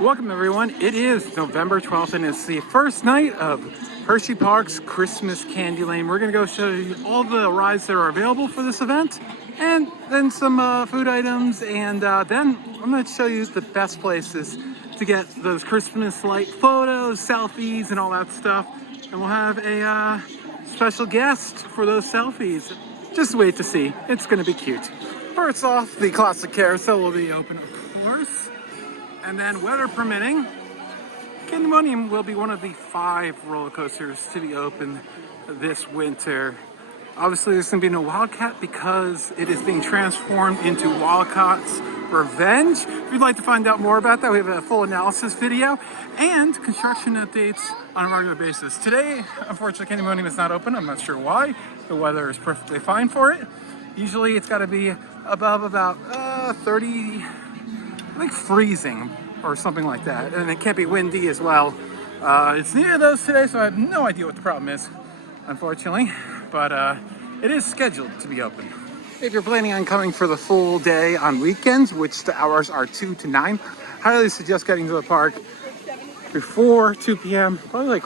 Welcome everyone. It is November 12th and it's the first night of Hersheypark's Christmas Candyland. We're going to go show you all the rides that are available for this event and then some food items, and then I'm going to show you the best places to get those Christmas light photos, selfies, and all that stuff. And we'll have a special guest for those selfies. Just wait to see. It's going to be cute. First off, the classic carousel will be open, of course. And then, weather permitting, Candylane will be one of the 5 roller coasters to be open this winter. Obviously, there's going to be no Wildcat because it is being transformed into Wildcat's Revenge. If you'd like to find out more about that, we have a full analysis video and construction updates on a regular basis. Today, unfortunately, Candylane is not open. I'm not sure why. The weather is perfectly fine for it. Usually, it's got to be above about 30, I think freezing or something like that. And it can't be windy as well. It's neither of those today, so I have no idea what the problem is, unfortunately. But it is scheduled to be open. If you're planning on coming for the full day on weekends, which the hours are 2 to 9, highly suggest getting to the park before 2 p.m., probably like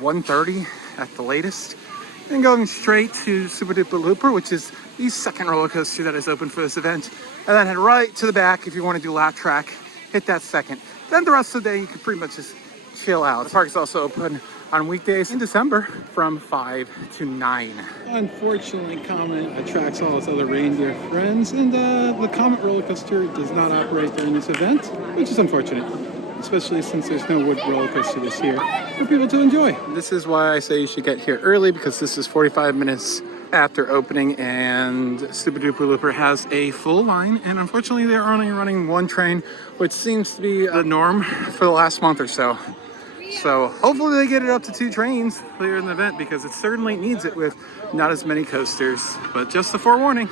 1:30 at the latest. And going straight to Super Duper Looper, which is the second roller coaster that is open for this event. And then head right to the back if you want to do lap track, hit that second. Then the rest of the day you can pretty much just chill out. The park is also open on weekdays in December from 5 to 9. Unfortunately, Comet attracts all its other reindeer friends, and the Comet roller coaster does not operate during this event, which is unfortunate, especially since there's no wood roller coaster this year for people to enjoy. This is why I say you should get here early, because this is 45 minutes after opening, and Super Duper Looper has a full line, and unfortunately they're only running one train, which seems to be the norm for the last month or so. So hopefully they get it up to 2 trains later in the event, because it certainly needs it with not as many coasters. But just a forewarning.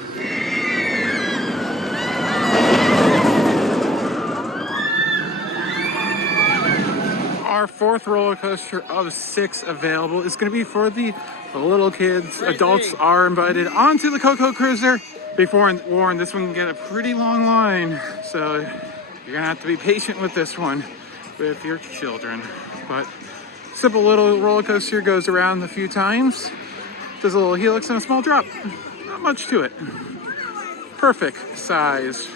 Our 4th roller coaster of 6 available is going to be for the little kids. Adults are invited onto the Coco Cruiser. Be forewarned, this one can get a pretty long line, so you're going to have to be patient with this one with your children. But simple little roller coaster, goes around a few times, does a little helix and a small drop. Not much to it. Perfect size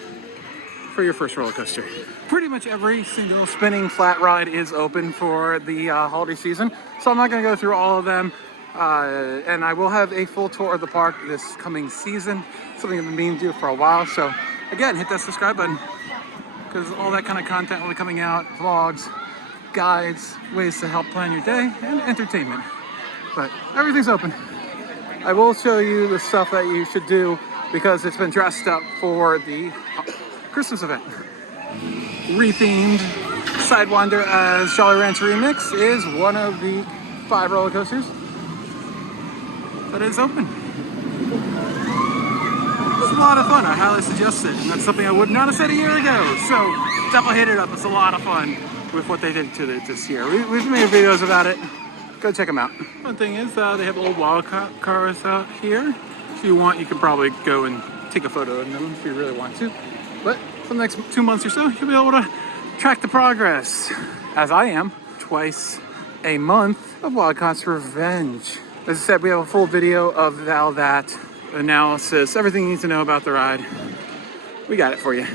for your first roller coaster. Pretty much every single spinning flat ride is open for the holiday season, so I'm not going to go through all of them. And I will have a full tour of the park this coming season, something I've been meaning to do for a while. So again, hit that subscribe button, because all that kind of content will be coming out, vlogs, guides, ways to help plan your day, and entertainment. But everything's open. I will show you the stuff that you should do because it's been dressed up for the Christmas event. Rethemed Sidewinder as Jolly Rancher Remix is one of the 5 roller coasters that is open. It's a lot of fun. I highly suggest it, and that's something I would not have said a year ago. So definitely hit it up. It's a lot of fun with what they did to it this year. We've made videos about it. Go check them out. One thing is they have old Wildcat cars out here. If you want, you can probably go and take a photo of them if you really want to. But for the next 2 months or so, you'll be able to track the progress, as I am, twice a month of Wildcat's Revenge. As I said, we have a full video of all that analysis, everything you need to know about the ride. We got it for you.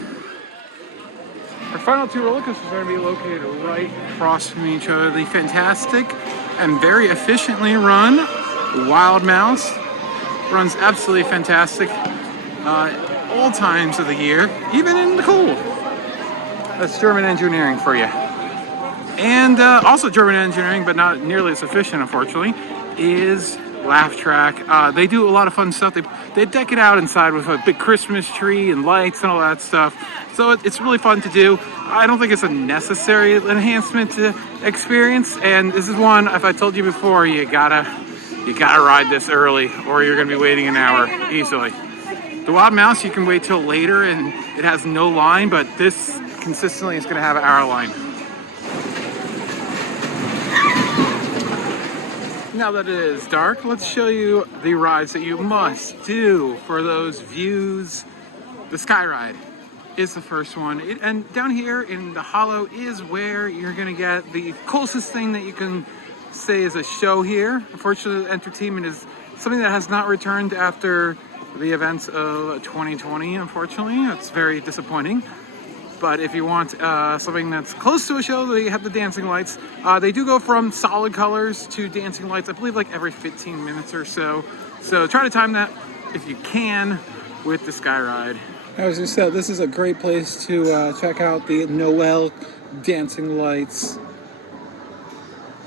Our final 2 roller coasters are going to be located right across from each other. The fantastic and very efficiently run Wild Mouse runs absolutely fantastic all times of the year, even in the cold. That's German engineering for you. And also German engineering, but not nearly as efficient, unfortunately, is Laugh Track. They do a lot of fun stuff. They deck it out inside with a big Christmas tree and lights and all that stuff. So it's really fun to do. I don't think it's a necessary enhancement to experience. And this is one, if I told you before, you gotta ride this early or you're gonna be waiting an hour easily. The Wild Mouse, you can wait till later and it has no line, but this consistently is gonna have an hour line. Now that it is dark, let's show you the rides that you must do for those views. The Sky Ride. is the first one. And down here in the hollow is where you're gonna get the closest thing that you can say is a show here. Unfortunately, entertainment is something that has not returned after the events of 2020, unfortunately. It's very disappointing. But if you want something that's close to a show, they have the dancing lights. They do go from solid colors to dancing lights, I believe like every 15 minutes or so. So try to time that if you can with the Sky Ride. As you said, this is a great place to check out the Noel dancing lights.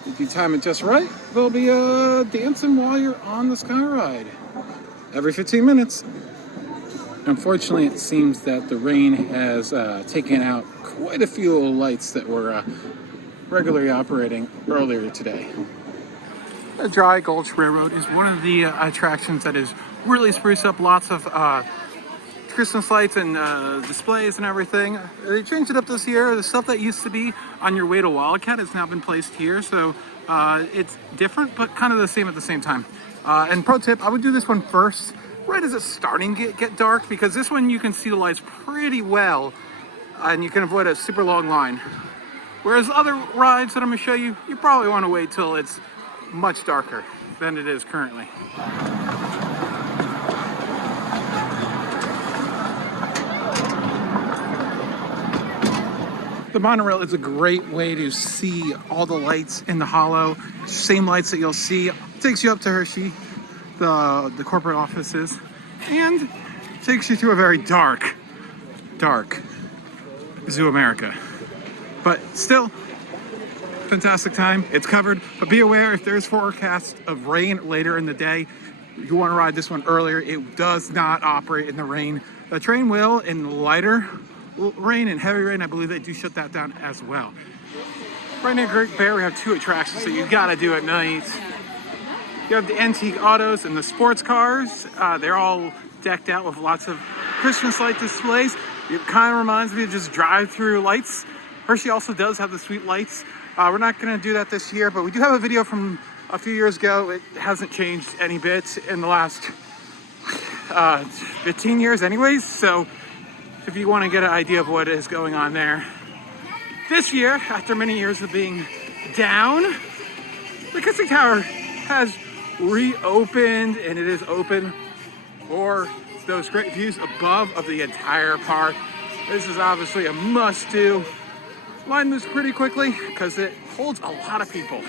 If you time it just right, they'll be dancing while you're on the Sky Ride. Every 15 minutes. Unfortunately, it seems that the rain has taken out quite a few lights that were regularly operating earlier today. The Dry Gulch Railroad is one of the attractions that is really spruced up. Lots of Christmas lights and displays and everything. They changed it up this year. The stuff that used to be on your way to Wildcat has now been placed here, so it's different but kind of the same at the same time. And pro tip, I would do this one first right as it's starting to get dark, because this one you can see the lights pretty well and you can avoid a super long line. Whereas other rides that I'm going to show you, you probably want to wait till it's much darker than it is currently. The monorail is a great way to see all the lights in the hollow. Same lights that you'll see. It takes you up to Hershey, the corporate offices, and takes you to a very dark Zoo America. But still, fantastic time. It's covered, but be aware if there's forecast of rain later in the day, you want to ride this one earlier. It does not operate in the rain. The train will in lighter rain and heavy rain. I believe they do shut that down as well. Right near Great Bear, we have two attractions that you gotta do at night. You have the antique autos and the sports cars. They're all decked out with lots of Christmas light displays. It kind of reminds me of just drive-through lights. Hershey also does have the sweet lights. We're not gonna do that this year, but we do have a video from a few years ago. It hasn't changed any bit in the last 15 years anyways, so if you want to get an idea of what is going on there. This year, after many years of being down, the Kissing Tower has reopened, and it is open for those great views above of the entire park. This is obviously a must-do. Line moves pretty quickly because it holds a lot of people.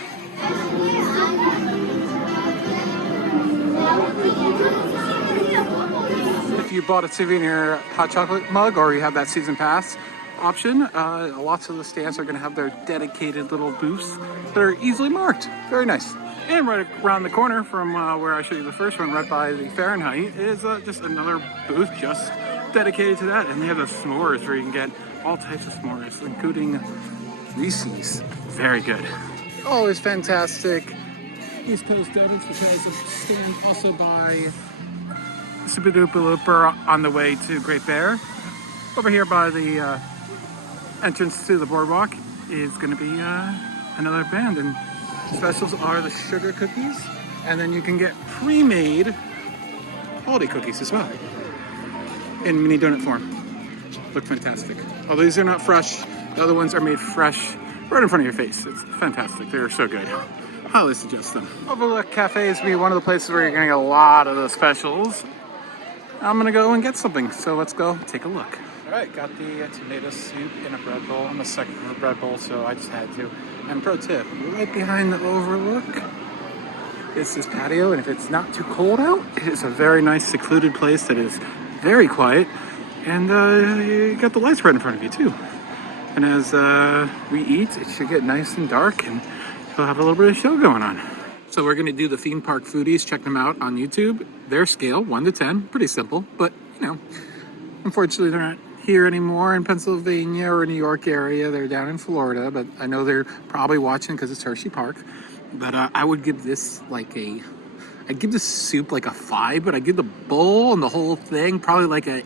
If you bought a souvenir hot chocolate mug or you have that season pass option, lots of the stands are going to have their dedicated little booths that are easily marked. Very nice. And right around the corner from where I showed you the first one, right by the Fahrenheit, is just another booth just dedicated to that. And they have the s'mores where you can get all types of s'mores, including Reese's. Very good. Always fantastic. East Coast Donuts, which has a stand also by Super Duper Looper on the way to Great Bear. Over here by the entrance to the boardwalk is going to be another band, and specials are the sugar cookies, and then you can get pre-made holiday cookies as well in mini donut form. Look fantastic. Although these are not fresh, the other ones are made fresh right in front of your face. It's fantastic. They're so good. Highly suggest them. Overlook Cafe is going to be one of the places where you're going to get a lot of the specials. I'm going to go and get something, so let's go take a look. All right, got the tomato soup in a bread bowl. I'm a sucker for a bread bowl, so I just had to. And pro tip, right behind the Overlook is this patio, and if it's not too cold out, it is a very nice secluded place that is very quiet, and you got the lights right in front of you too. And as we eat, it should get nice and dark, and we'll have a little bit of show going on. So we're going to do the theme park foodies. Check them out on YouTube. Their scale, 1 to 10, pretty simple, but you know, unfortunately they're not here anymore in Pennsylvania or New York area. They're down in Florida, but I know they're probably watching because it's Hersheypark. But I would give this I'd give the soup like a 5, but I'd give the bowl and the whole thing probably like a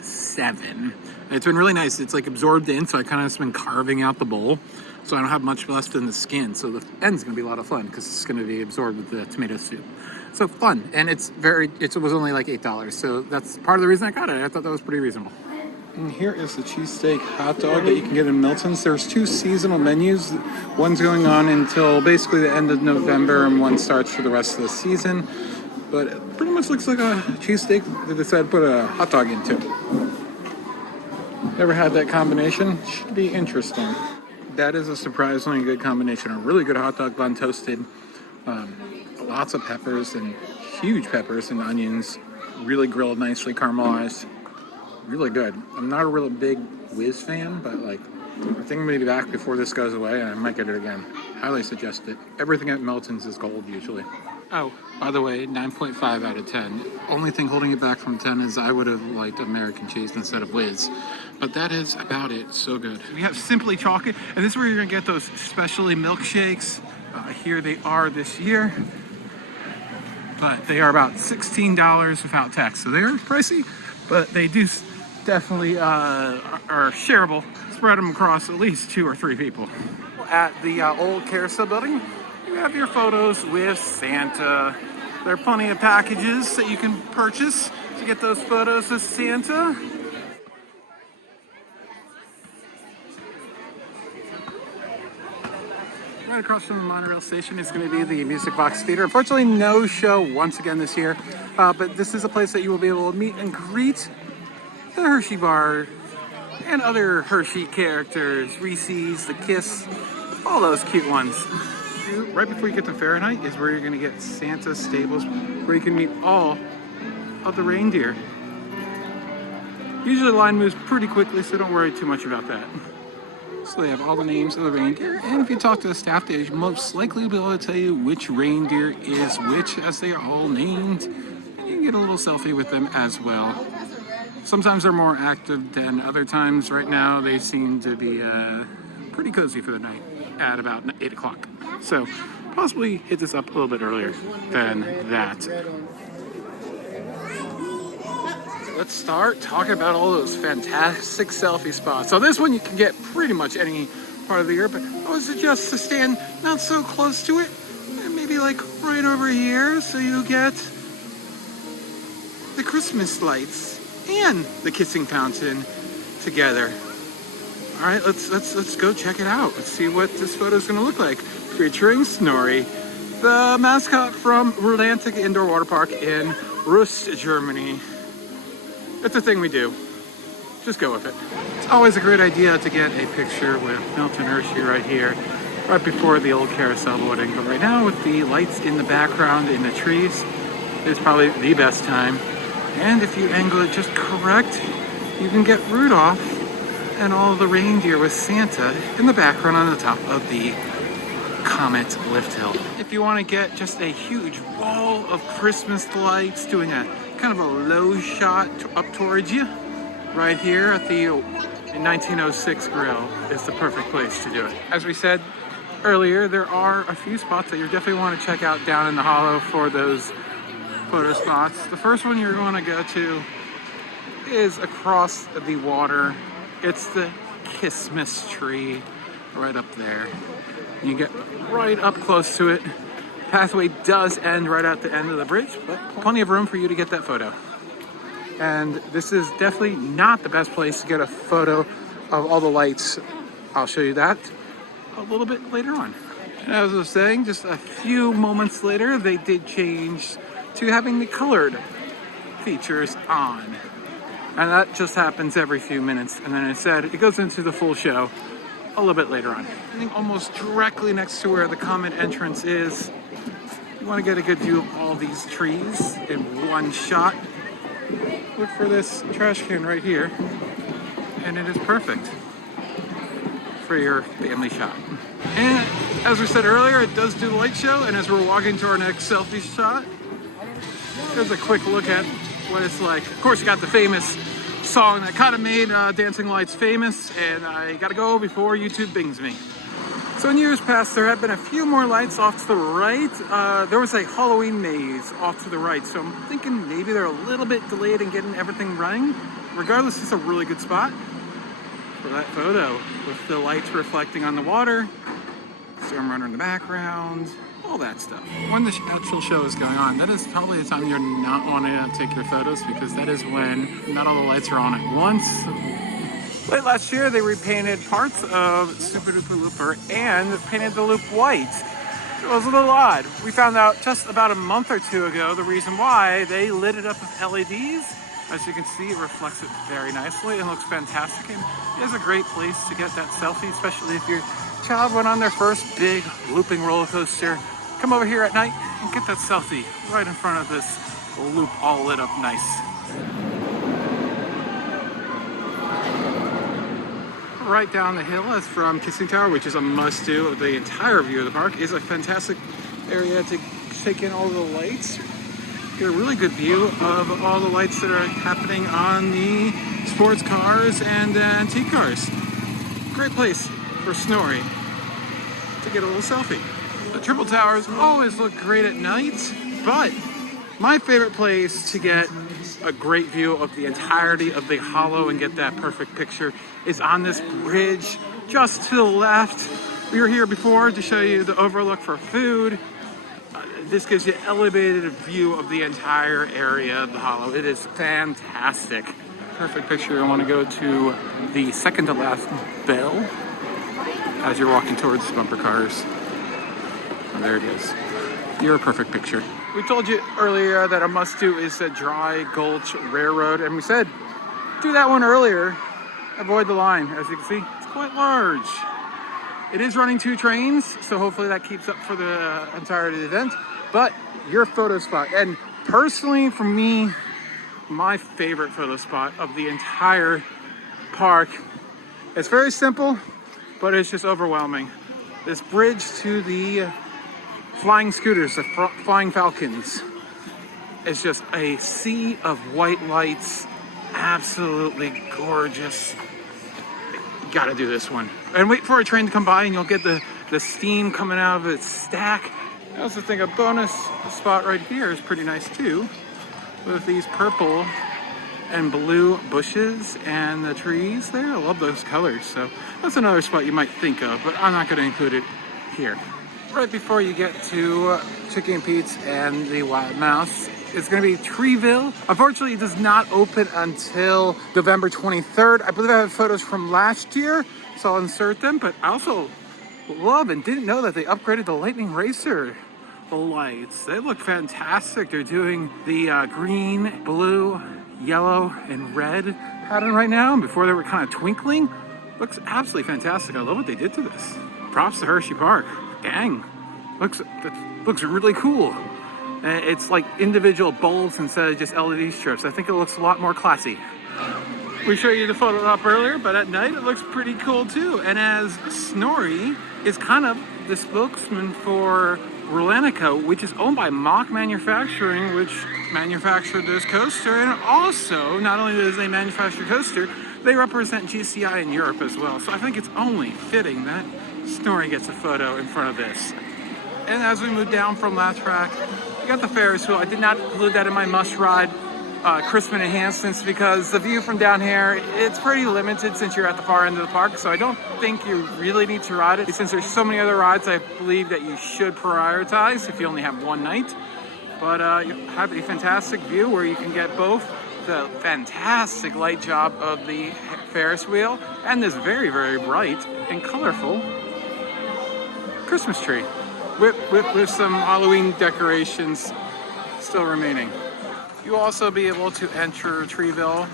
7. It's been really nice. It's like absorbed in, so I kind of just been carving out the bowl. So I don't have much left in the skin. So the end's gonna be a lot of fun because it's gonna be absorbed with the tomato soup. So fun, and it was only like $8. So that's part of the reason I got it. I thought that was pretty reasonable. And here is the cheesesteak hot dog that you can get in Milton's. There's 2 seasonal menus. One's going on until basically the end of November, and one starts for the rest of the season. But it pretty much looks like a cheesesteak that they decided to put a hot dog into. Never had that combination. Should be interesting. That is a surprisingly good combination. A really good hot dog bun toasted. Lots of peppers and huge peppers and onions. Really grilled, nicely caramelized. Really good. I'm not a real big Whiz fan, but like, I think I'm gonna be back before this goes away, and I might get it again. Highly suggest it. Everything at Milton's is gold usually. Oh, by the way, 9.5 out of 10. Only thing holding it back from 10 is I would have liked American cheese instead of Whiz. But that is about it. So good. We have Simply Chocolate, and this is where you're gonna get those specialty milkshakes. Here they are this year, but they are about $16 without tax. So they are pricey, but they do definitely are shareable. Spread them across at least 2 or 3 people. At the old carousel building, you have your photos with Santa. There are plenty of packages that you can purchase to get those photos with Santa. Right across from the monorail station is going to be the Music Box Theater. Unfortunately, no show once again this year, but this is a place that you will be able to meet and greet the Hershey bar and other Hershey characters, Reese's, the Kiss, all those cute ones. Right before you get to Fahrenheit is where you're going to get Santa stables, where you can meet all of the reindeer. Usually the line moves pretty quickly, so don't worry too much about that. So they have all the names of the reindeer, and if you talk to the staff, they most likely be able to tell you which reindeer is which, as they are all named. And you can get a little selfie with them as well. Sometimes they're more active than other times. Right now, they seem to be pretty cozy for the night at about 8 o'clock. So possibly hit this up a little bit earlier than that. Let's start talking about all those fantastic selfie spots. So this one you can get pretty much any part of the year, but I would suggest to stand not so close to it, maybe like right over here, so you get the Christmas lights and the kissing fountain together. All right, let's go check it out. Let's see what this photo is going to look like. Featuring Snorri, the mascot from Rolantic Indoor Water Park in Rust, Germany. It's a thing we do. Just go with it. It's always a great idea to get a picture with Milton Hershey right here, right before the old carousel boarding. But right now, with the lights in the background in the trees, it's probably the best time. And if you angle it just correct, you can get Rudolph and all the reindeer with Santa in the background on the top of the Comet lift hill. If you want to get just a huge wall of Christmas lights, doing a kind of a low shot up towards you, right here at the 1906 grill is the perfect place to do it. As we said earlier, there are a few spots that you definitely want to check out down in the hollow for those photo spots. The first one you're going to go to is across the water. It's the Christmas tree right up there. You get right up close to it. Pathway does end right at the end of the bridge, but plenty of room for you to get that photo. And this is definitely not the best place to get a photo of all the lights. I'll show you that a little bit later on. And as I was saying, just a few moments later, they did change to having the colored features on. And that just happens every few minutes. And then I said, it goes into the full show a little bit later on. I think almost directly next to where the Comet entrance is, you want to get a good view of all these trees in one shot. Look for this trash can right here, and it is perfect for your family shot. And as we said earlier, it does do the light show, and as we're walking to our next selfie shot, here's a quick look at what it's like. Of course, you got the famous song that kind of made Dancing Lights famous, and I gotta go before YouTube bings me. So in years past, there have been a few more lights off to the right. There was a Halloween maze off to the right, so I'm thinking maybe they're a little bit delayed in getting everything running. Regardless, it's a really good spot for that photo with the lights reflecting on the water, storm runner in the background, all that stuff. When the actual show is going on, that is probably the time you're not wanting to take your photos, because that is when not all the lights are on at once. Late last year, they repainted parts of Super Duper Looper and painted the loop white. It was a little odd. We found out just about a month or two ago the reason why. They lit it up with LEDs. As you can see, it reflects it very nicely and looks fantastic. And it is a great place to get that selfie, especially if your child went on their first big looping roller coaster. Come over here at night and get that selfie right in front of this loop all lit up nice. Right down the hill is from Kissing Tower, which is a must-do. The entire view of the park is a fantastic area to take in all the lights. Get a really good view of all the lights that are happening on the sports cars and antique cars. Great place for Snorri to get a little selfie. The Triple Towers always look great at night, but my favorite place to get a great view of the entirety of the hollow and get that perfect picture is on this bridge just to the left. We were here before to show you the overlook for food. This gives you an elevated view of the entire area of the hollow. It is fantastic. Perfect picture. I want to go to the second to last bell as you're walking towards the bumper cars. Oh, there it is. You're a perfect picture. We told you earlier that a must-do is the Dry Gulch Railroad, and we said do that one earlier. Avoid the line. As you can see, it's quite large. It is running 2 trains, so hopefully that keeps up for the entirety of the event. But your photo spot, and personally for me, my favorite photo spot of the entire park. It's very simple, but it's just overwhelming. This bridge to the flying scooters, the flying falcons, is just a sea of white lights. Absolutely gorgeous. You gotta do this one. And wait for a train to come by and you'll get the steam coming out of its stack. I also think a bonus spot right here is pretty nice too, with these purple and blue bushes and the trees there. I love those colors. So that's another spot you might think of, but I'm not gonna include it here. Right before you get to Chicken and Pete's and the Wild Mouse, it's going to be Treeville. Unfortunately, it does not open until November 23rd. I believe I have photos from last year, so I'll insert them. But I also love and didn't know that they upgraded the Lightning Racer lights. They look fantastic. They're doing the green, blue, yellow, and red pattern right now. And before they were kind of twinkling. Looks absolutely fantastic. I love what they did to this. Props to Hersheypark. Dang, looks really cool. It's like individual bulbs instead of just LED strips. I think it looks a lot more classy. We showed you the photo op earlier, but at night it looks pretty cool too. And as Snorri is kind of the spokesman for Rulenica, which is owned by Mock Manufacturing, which manufactured this coaster. And also, not only does they manufacture coaster, they represent GCI in Europe as well. So I think it's only fitting that Snorri gets a photo in front of this. And as we move down from that track, we got the Ferris wheel. I did not include that in my must-ride Christmas enhancements because the view from down here, it's pretty limited since you're at the far end of the park. So I don't think you really need to ride it. Since there's so many other rides, I believe that you should prioritize if you only have one night. But you have a fantastic view where you can get both the fantastic light job of the Ferris wheel and this very, very bright and colorful Christmas tree with some Halloween decorations still remaining. You'll also be able to enter Treeville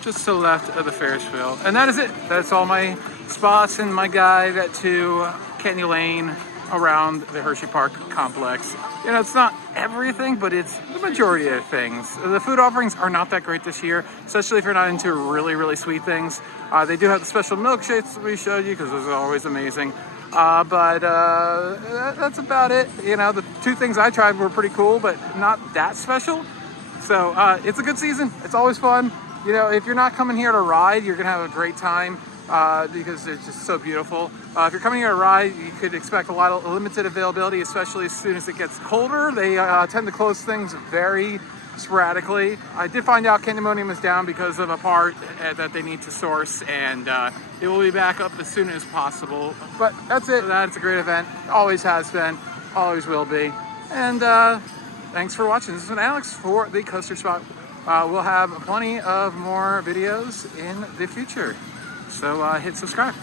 just to the left of the Ferris wheel. And that is it. That's all my spots and my guide to Candylane around the Hersheypark complex. You know, it's not everything, but it's the majority of things. The food offerings are not that great this year, especially if you're not into really, really sweet things. They do have the special milkshakes that we showed you because those are always amazing. But that's about it. You know, the 2 things I tried were pretty cool, but not that special. So it's a good season. It's always fun. You know, if you're not coming here to ride, you're gonna have a great time because it's just so beautiful. If you're coming here to ride, you could expect a lot of limited availability, especially as soon as it gets colder. They tend to close things very sporadically. I did find out Candymonium is down because of a part that they need to source, and it will be back up as soon as possible. But that's it. That's a great event. Always has been, always will be. And thanks for watching. This is Alex for the Coaster Spot. We'll have plenty of more videos in the future. So hit subscribe.